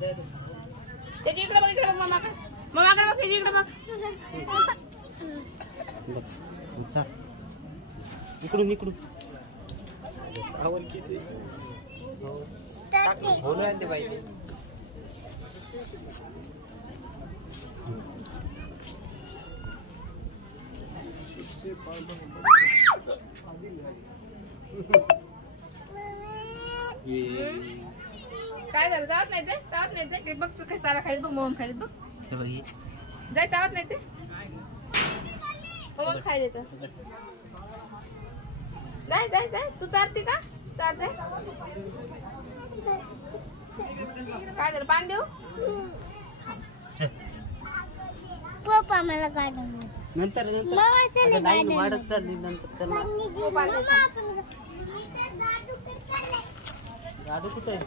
त्याची इकडे बघ, इकडे बघ मामाकडे. मामाकडे बघ, त्याची इकडे बघ. इकडून इकडून बोलवायला पाहिजे. काय झालं? जावत नाही ते, जावत नाही ते. बघ तू काय सारा खायला बघ, मोम खायला बघ. जाय, जावत नाही ते. मोम खायला तर जाय जाय जाय. तू चालते का? चाल जाय. काय झालं? पाणी देऊ? पप्पा मला गाडी नंतर वाढत चालली नंतर जादू कुठे आहे?